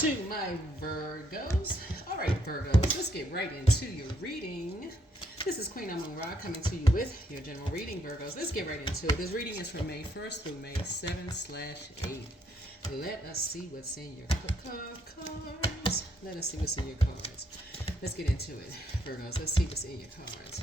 to my Virgos. All right, Virgos, let's get right into your reading. This is Queen Amun Ra coming to you with your general reading, Virgos. Let's get right into it. This reading is from May 1st through May 7/8. Let us see what's in your cards. Let us see what's in your cards. Let's get into it, Virgos. Let's see what's in your cards.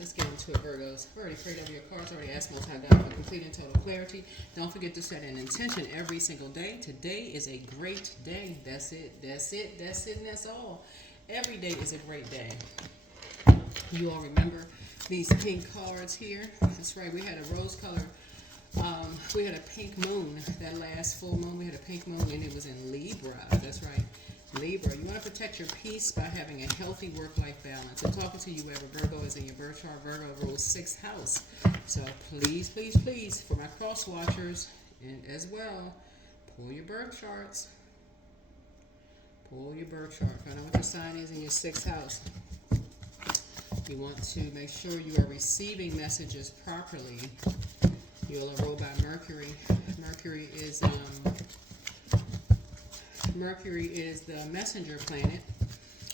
Let's get into it, Virgos. I've already prayed over your cards, already asked Most High God for complete and total clarity. Don't forget to set an intention every single day. Today is a great day. That's it, and that's all. Every day is a great day. You all remember these pink cards here? That's right, we had a rose color. We had a pink moon, that last full moon. We had a pink moon, and it was in Libra. That's right. Libra, you want to protect your peace by having a healthy work-life balance. I'm talking to you wherever Virgo is in your birth chart. Virgo rules 6th house. So please, please, please, for my cross watchers and as well, pull your birth charts. Pull your birth chart. Find out what your sign is in your 6th house. You want to make sure you are receiving messages properly. You'll ruled by Mercury. Mercury is the messenger planet,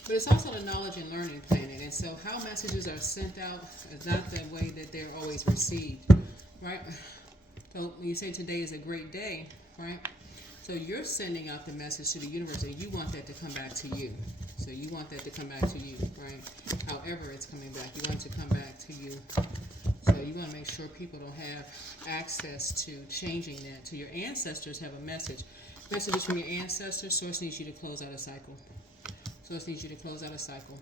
but it's also the knowledge and learning planet. And so how messages are sent out is not the way that they're always received, right? So when you say today is a great day, right? So you're sending out the message to the universe and you want that to come back to you. So you want that to come back to you, right? However it's coming back, you want it to come back to you. So you want to make sure people don't have access to changing that. So your ancestors have a message. Messages from your ancestors. Source needs you to close out a cycle. Source needs you to close out a cycle.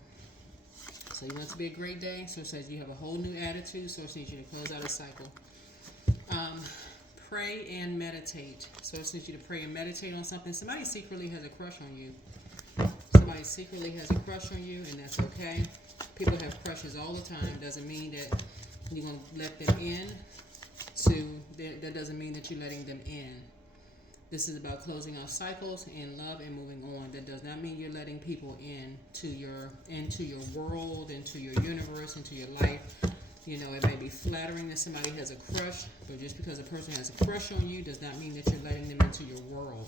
So you want it to be a great day. Source says you have a whole new attitude. Source needs you to close out a cycle. Pray and meditate. Source needs you to pray and meditate on something. Somebody secretly has a crush on you. Somebody secretly has a crush on you, and that's okay. People have crushes all the time. Doesn't mean that you want to let them in. That doesn't mean that you're letting them in. This is about closing off cycles in love and moving on. That does not mean you're letting people into your world, into your universe, into your life. You know, it may be flattering that somebody has a crush, but just because a person has a crush on you does not mean that you're letting them into your world.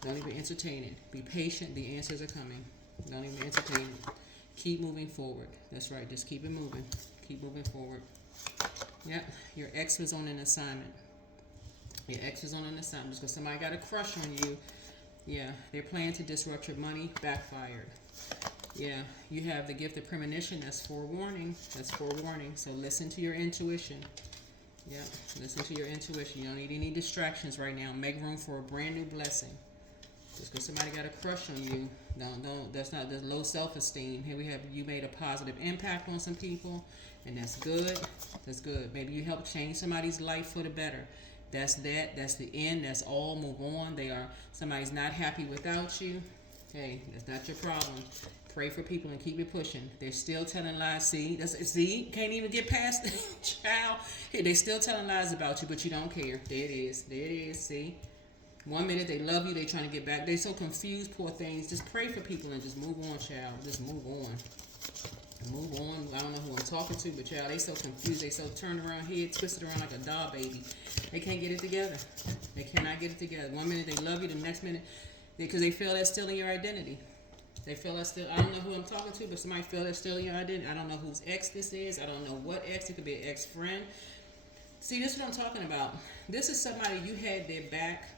Don't even entertain it. Be patient. The answers are coming. Don't even entertain it. Keep moving forward. That's right. Just keep it moving. Keep moving forward. Yep. Your ex was on an assignment. Your ex was on an assignment just because somebody got a crush on you. Yeah, they're planning to disrupt your money. Backfired. Yeah, you have the gift of premonition. That's forewarning. That's forewarning. So listen to your intuition. Yeah, listen to your intuition. You don't need any distractions right now. Make room for a brand new blessing. Just because somebody got a crush on you, that's low self-esteem. Here we have you made a positive impact on some people, and that's good. That's good. Maybe you helped change somebody's life for the better. That's that. That's the end. That's all. Move on. Somebody's not happy without you. Hey, that's not your problem. Pray for people and keep it pushing. They're still telling lies. See, can't even get past it. Child. Hey, they're still telling lies about you, but you don't care. There it is. There it is. See? 1 minute they love you, they trying to get back. They're so confused, poor things. Just pray for people and just move on, child. Just move on. Move on. I don't know who I'm talking to, but child, they so confused. They so turned around here, twisted around like a doll baby. They can't get it together. They cannot get it together. 1 minute they love you, the next minute, because they feel that's stealing your identity. They feel that's still, I don't know who I'm talking to, but somebody feel that's stealing your identity. I don't know whose ex this is. I don't know what ex. It could be an ex-friend. See, this is what I'm talking about. This is somebody you had their back.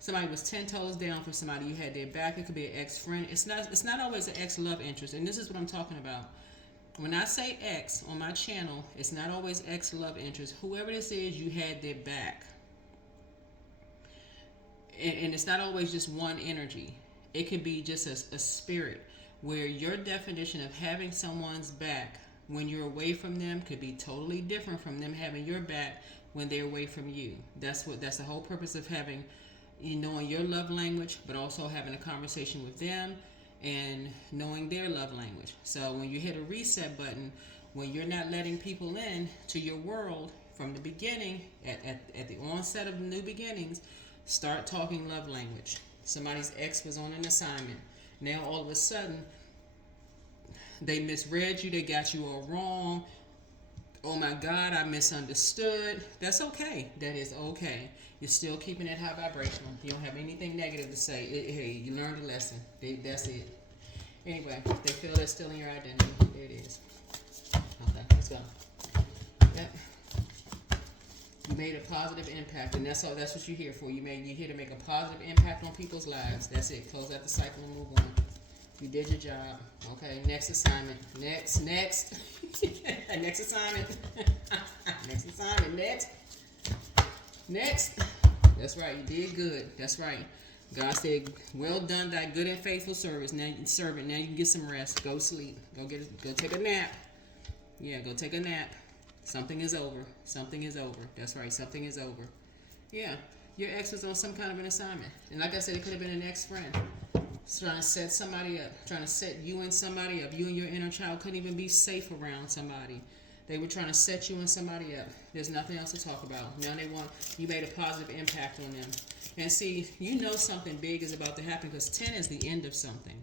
Somebody was 10 toes down for somebody. You had their back. It could be an ex-friend. It's not always an ex-love interest. And this is what I'm talking about. When I say ex on my channel, it's not always ex-love interest. Whoever this is, you had their back. And it's not always just one energy. It could be just a spirit where your definition of having someone's back when you're away from them could be totally different from them having your back when they're away from you. That's the whole purpose of having, knowing your love language, but also having a conversation with them and knowing their love language. So when you hit a reset button, when you're not letting people in to your world from the beginning, at the onset of new beginnings, start talking love language. Somebody's ex was on an assignment. Now all of a sudden, they misread you, they got you all wrong. Oh my God, I misunderstood. That's okay. That is okay. You're still keeping it high vibrational. You don't have anything negative to say. Hey, you learned a lesson. That's it. Anyway, they feel they're still in your identity. There it is. Okay, let's go. Yep. You made a positive impact, and that's all. That's what you're here for. You're here to make a positive impact on people's lives. That's it. Close out the cycle and move on. You did your job. Okay, next assignment. Next. Next assignment. Next assignment. Next. That's right. You did good. That's right. God said, "Well done, thy good and faithful service." Now, servant. Now you can get some rest. Go sleep. Go take a nap. Yeah, go take a nap. Something is over. Something is over. That's right. Something is over. Yeah, your ex was on some kind of an assignment, and like I said, it could have been an ex-friend. Trying to set somebody up, trying to set you and somebody up. You and your inner child couldn't even be safe around somebody. They were trying to set you and somebody up. There's nothing else to talk about. Now they want, you made a positive impact on them. And see, you know something big is about to happen because 10 is the end of something.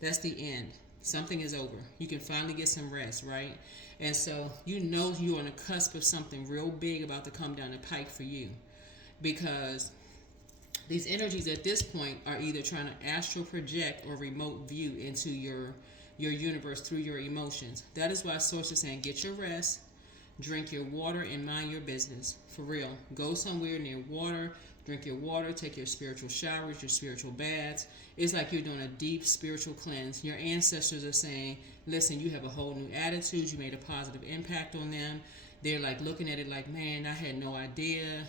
That's the end. Something is over. You can finally get some rest, right? And so you know you're on the cusp of something real big about to come down the pike for you. Because these energies at this point are either trying to astral project or remote view into your universe through your emotions. That is why Source is saying, get your rest, drink your water, and mind your business. For real. Go somewhere near water, drink your water, take your spiritual showers, your spiritual baths. It's like you're doing a deep spiritual cleanse. Your ancestors are saying, listen, you have a whole new attitude. You made a positive impact on them. They're like looking at it like, man, I had no idea,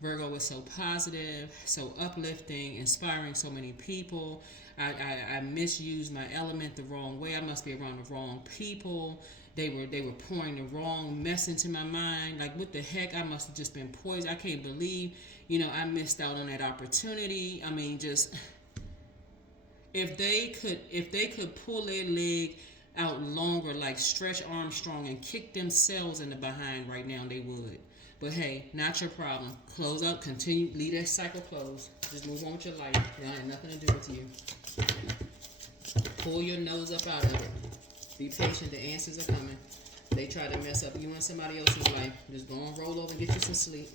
Virgo was so positive, so uplifting, inspiring so many people. I misused my element the wrong way. I must be around the wrong people. They were pouring the wrong mess into my mind. Like, what the heck? I must have just been poisoned. I can't believe, I missed out on that opportunity. I mean, just if they could pull their leg out longer, like Stretch Armstrong, and kick themselves in the behind right now, they would. But hey, not your problem. Close up, continue, leave that cycle closed. Just move on with your life. It has nothing to do with you. Pull your nose up out of it. Be patient, the answers are coming. They try to mess up you and somebody else's life. Just go and roll over and get you some sleep.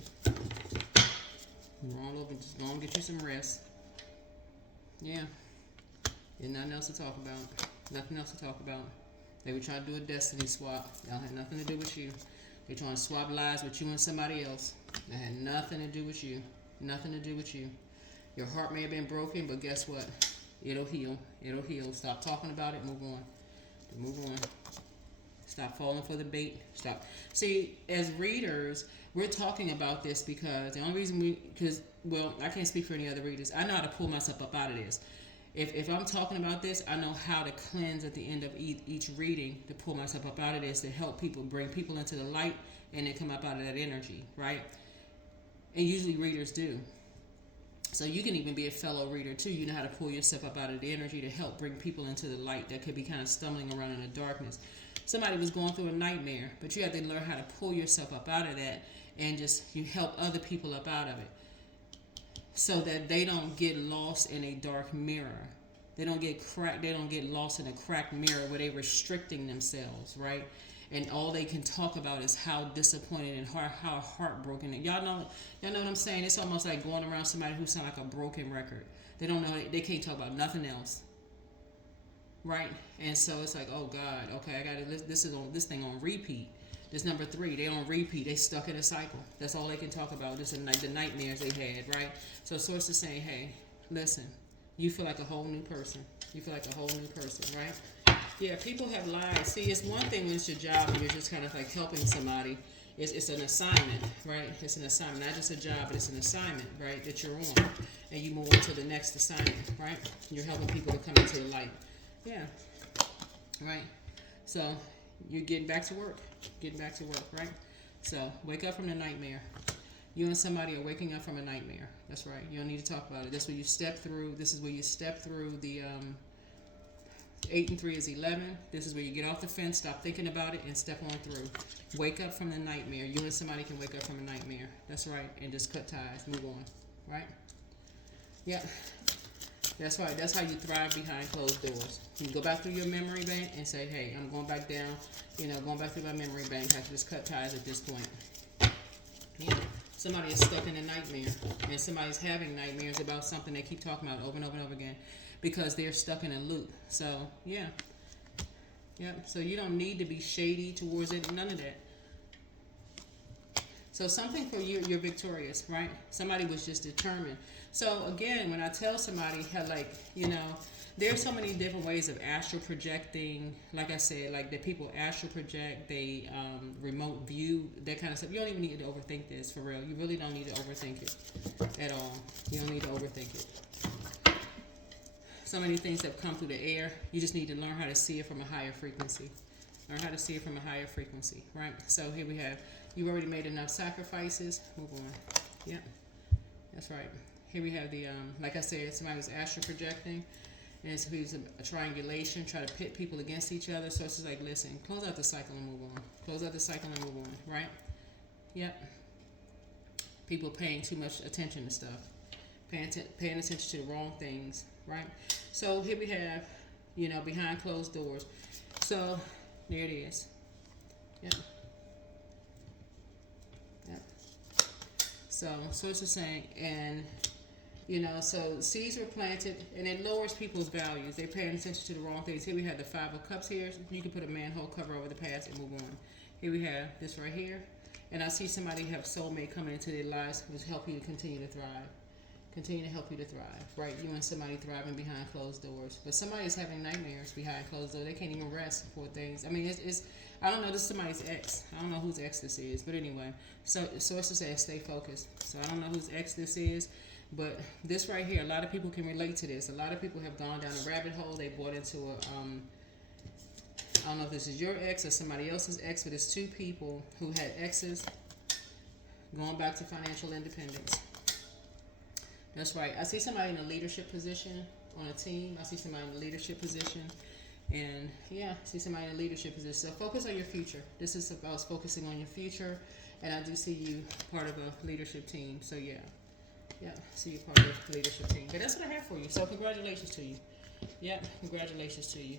Roll over, just go and get you some rest. Yeah. There's nothing else to talk about. Nothing else to talk about. They were trying to do a destiny swap. That had nothing to do with you. They're trying to swap lives with you and somebody else. That had nothing to do with you. Nothing to do with you. Your heart may have been broken, but guess what? It'll heal. It'll heal. Stop talking about it. Move on. Move on. Stop falling for the bait. Stop. See, as readers, we're talking about this because the only reason I can't speak for any other readers. I know how to pull myself up out of this. If I'm talking about this, I know how to cleanse at the end of each reading to pull myself up out of this, to help people, bring people into the light, and then come up out of that energy, right? And usually readers do. So you can even be a fellow reader too. You know how to pull yourself up out of the energy to help bring people into the light that could be kind of stumbling around in the darkness. Somebody was going through a nightmare, but you have to learn how to pull yourself up out of that, and you help other people up out of it, so that they don't get lost in a dark mirror. They don't get lost in a cracked mirror where they're restricting themselves, right? And all they can talk about is how disappointed and how heartbroken. Y'all know what I'm saying? It's almost like going around somebody who sounds like a broken record. They don't know, they can't talk about nothing else. Right? And so it's like, oh God, okay, I got this thing on repeat. This number 3, they on repeat. They stuck in a cycle. That's all they can talk about. This is the nightmares they had, right? So Source is saying, hey, listen, you feel like a whole new person. You feel like a whole new person, right? Yeah, people have lied. See, it's one thing when it's your job and you're just kind of like helping somebody. It's an assignment, right? It's an assignment, not just a job, but it's an assignment, right, that you're on. And you move on to the next assignment, right? You're helping people to come into the light. Yeah, right? So you're getting back to work. Right? So wake up from the nightmare. You and somebody are waking up from a nightmare. That's right. You don't need to talk about it. That's where you step through. This is where you step through the 8 and 3 is 11. This is where you get off the fence, stop thinking about it, and step on through. Wake up from the nightmare. You and somebody can wake up from a nightmare. That's right. And just cut ties. Move on. Right? Yeah. That's right. That's how you thrive behind closed doors. You go back through your memory bank and say, hey, I'm going back down, going back through my memory bank. I can just cut ties at this point. Yeah. Somebody is stuck in a nightmare, and somebody's having nightmares about something they keep talking about over and over and over again because they're stuck in a loop. So, yeah. Yep. So you don't need to be shady towards it, none of that. So something for you, you're victorious, right? Somebody was just determined. So again, when I tell somebody how, there's so many different ways of astral projecting. Like I said, like that people astral project, they remote view, that kind of stuff. You don't even need to overthink this, for real. You really don't need to overthink it at all. You don't need to overthink it. So many things have come through the air. You just need to learn how to see it from a higher frequency. Learn how to see it from a higher frequency, right? So here we have, you've already made enough sacrifices. Move on. Yep, that's right. Here we have the, like I said, somebody was astral projecting, and so he's a triangulation, try to pit people against each other. So it's just like, listen, close out the cycle and move on. Close out the cycle and move on, right? Yep. People paying too much attention to stuff, paying attention to the wrong things, right? So here we have, behind closed doors. So there it is. Yep. Yep. So it's just saying, and so seeds were planted, and it lowers people's values. They're paying attention to the wrong things. Here we have the 5 of Cups here. You can put a manhole cover over the past and move on. Here we have this right here. And I see somebody have soulmate coming into their lives who will help you to continue to thrive. Continue to help you to thrive, right? You want somebody thriving behind closed doors. But somebody is having nightmares behind closed doors. They can't even rest for things. I mean, it's I don't know, this is somebody's ex. I don't know whose ex this is. But anyway, so sources say stay focused. So I don't know whose ex this is. But this right here, a lot of people can relate to this. A lot of people have gone down a rabbit hole. They bought into a, I don't know if this is your ex or somebody else's ex, but it's two people who had exes going back to financial independence. That's right. I see somebody in a leadership position on a team. I see somebody in a leadership position. And yeah, I see somebody in a leadership position. So focus on your future. This is about focusing on your future. And I do see you part of a leadership team. So yeah. Yeah, see you part of the leadership team. But that's what I have for you. So congratulations to you. Yeah, congratulations to you.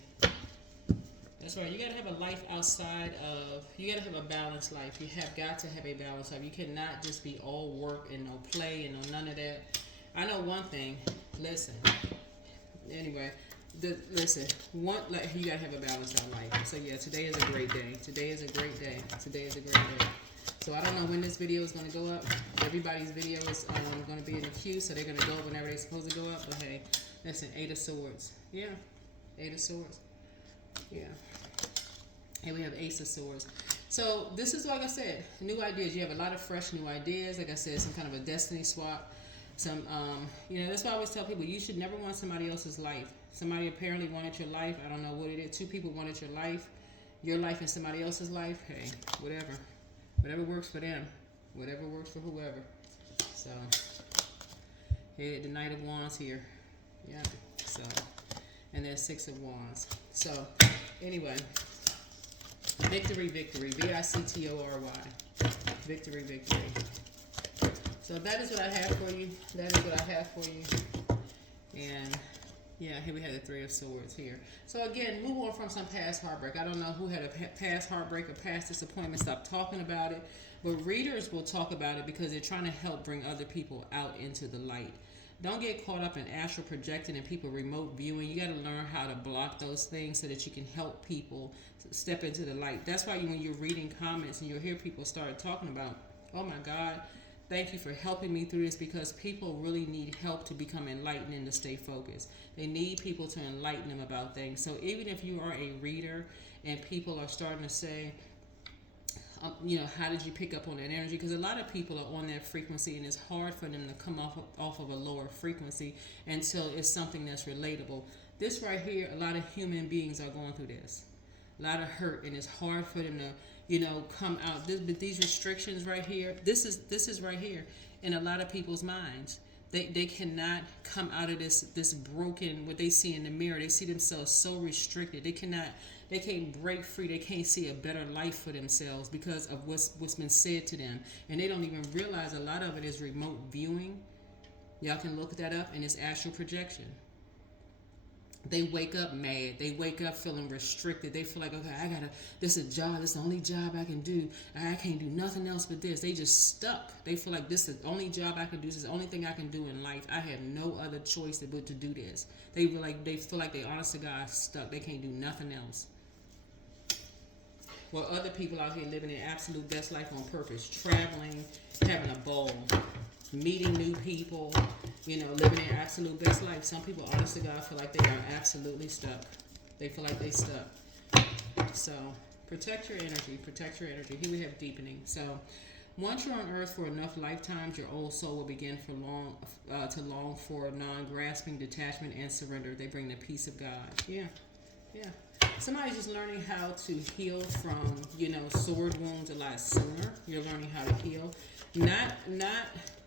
That's right. You got to have a life outside of, you got to have a balanced life. You have got to have a balanced life. You cannot just be all work and no play and no none of that. I know one thing. Listen. Anyway, listen. You got to have a balanced out life. So yeah, today is a great day. Today is a great day. Today is a great day. So I don't know when this video is going to go up. Everybody's video is going to be in the queue, so they're going to go up whenever they're supposed to go up. But hey, listen, 8 of Swords. Yeah, 8 of Swords. Yeah. Here we have Ace of Swords. So this is, like I said, new ideas. You have a lot of fresh new ideas. Like I said, some kind of a destiny swap. Some, that's why I always tell people, you should never want somebody else's life. Somebody apparently wanted your life. I don't know what it is. 2 people wanted your life and somebody else's life. Hey, whatever. Whatever works for them. Whatever works for whoever. So, here, the Knight of Wands here. Yeah. So, and there's 6 of Wands. So, anyway. Victory, victory. V-I-C-T-O-R-Y. Victory, victory. So, that is what I have for you. That is what I have for you. And yeah, here we have the 3 of Swords here. So again, move on from some past heartbreak. I don't know who had a past heartbreak or past disappointment. Stop talking about it. But readers will talk about it because they're trying to help bring other people out into the light. Don't get caught up in astral projecting and people remote viewing. You got to learn how to block those things so that you can help people step into the light. That's why when you're reading comments and you'll hear people start talking about, oh my God, thank you for helping me through this, because people really need help to become enlightened and to stay focused. They need people to enlighten them about things. So even if you are a reader and people are starting to say, how did you pick up on that energy? Because a lot of people are on that frequency and it's hard for them to come off of a lower frequency until it's something that's relatable. This right here, a lot of human beings are going through this. A lot of hurt, and it's hard for them to come out. But these restrictions right here, this is right here in a lot of people's minds. They cannot come out of this broken, what they see in the mirror. They see themselves so restricted. They can't break free. They can't see a better life for themselves because of what's been said to them. And they don't even realize a lot of it is remote viewing. Y'all can look that up, and it's astral projection. They wake up mad. They wake up feeling restricted. They feel like, okay, this is a job. This is the only job I can do. I can't do nothing else but this. They just stuck. They feel like this is the only job I can do. This is the only thing I can do in life. I have no other choice but to do this. They feel like they honest to God stuck. They can't do nothing else. Well, other people out here living their absolute best life on purpose, traveling, having a ball, meeting new people, living their absolute best life. Some people, honest to God, feel like they are absolutely stuck. They feel like they stuck. So, protect your energy. Protect your energy. Here we have deepening. So, once you're on earth for enough lifetimes, your old soul will begin to long for non-grasping detachment and surrender. They bring the peace of God. Yeah. Somebody's just learning how to heal from, sword wounds a lot sooner. You're learning how to heal. Not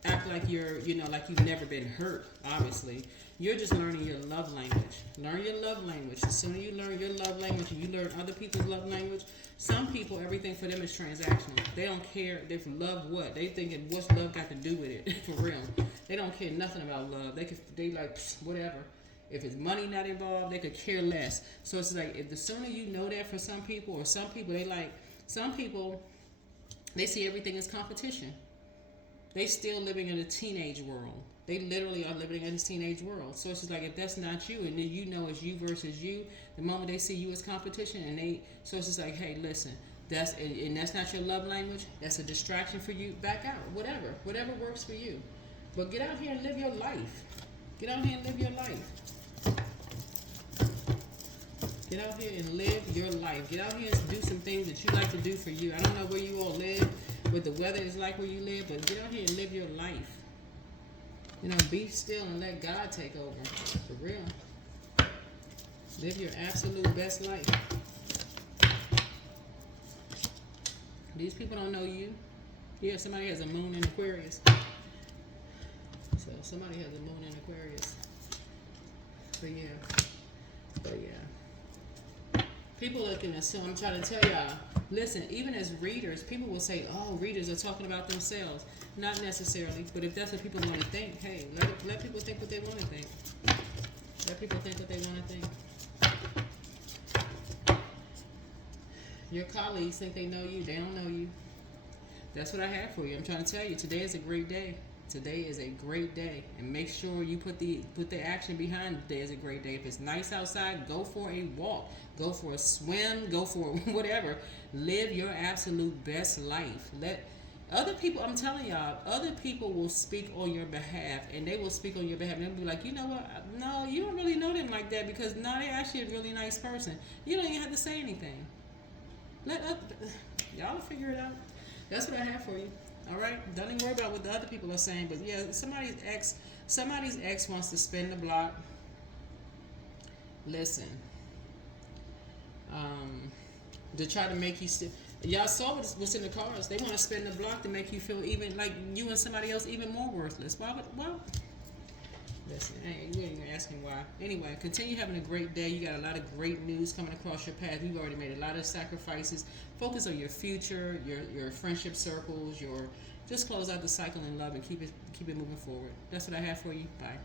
act like you're, like you've never been hurt, obviously. You're just learning your love language. Learn your love language. The sooner you learn your love language and you learn other people's love language, some people, everything for them is transactional. They don't care if love what. They thinking, what's love got to do with it, for real. They don't care nothing about love. They like, whatever. If it's money not involved, they could care less. So it's like, if the sooner you know that for some people, or some people, they see everything as competition. They still living in a teenage world. They literally are living in a teenage world. So it's just like, if that's not you, and then it's you versus you, the moment they see you as competition, so it's just like, hey, listen, that's not your love language. That's a distraction for you. Back out. Whatever works for you. But get out here and live your life. Get out here and live your life. Get out here and live your life. Get out here and do some things that you like to do for you. I don't know where you all live, what the weather is like where you live, but get out here and live your life. Be still and let God take over. For real. Live your absolute best life. These people don't know you. Yeah, somebody has a moon in Aquarius. So somebody has a moon in Aquarius. But yeah. People can assume, I'm trying to tell y'all, listen, even as readers, people will say, oh, readers are talking about themselves. Not necessarily, but if that's what people want to think, hey, let people think what they want to think. Let people think what they want to think. Your colleagues think they know you. They don't know you. That's what I have for you. I'm trying to tell you, today is a great day. Today is a great day, and make sure you put the action behind today is a great day. If it's nice outside, go for a walk, go for a swim, go for whatever. Live your absolute best life. Let other people, I'm telling y'all, other people will speak on your behalf, and they will speak on your behalf, and they'll be like, you know what? No, you don't really know them like that, because no, they're actually a really nice person. You don't even have to say anything. Y'all figure it out. That's what I have for you. All right, don't even worry about what the other people are saying. But yeah, somebody's ex wants to spin the block. Listen, to try to make you y'all saw what's in the cards. They want to spin the block to make you feel even like you and somebody else even more worthless. Well, listen, you ain't even asking why. Anyway, continue having a great day. You got a lot of great news coming across your path. You've already made a lot of sacrifices. Focus on your future, your friendship circles, just close out the cycle in love and keep it moving forward. That's what I have for you. Bye.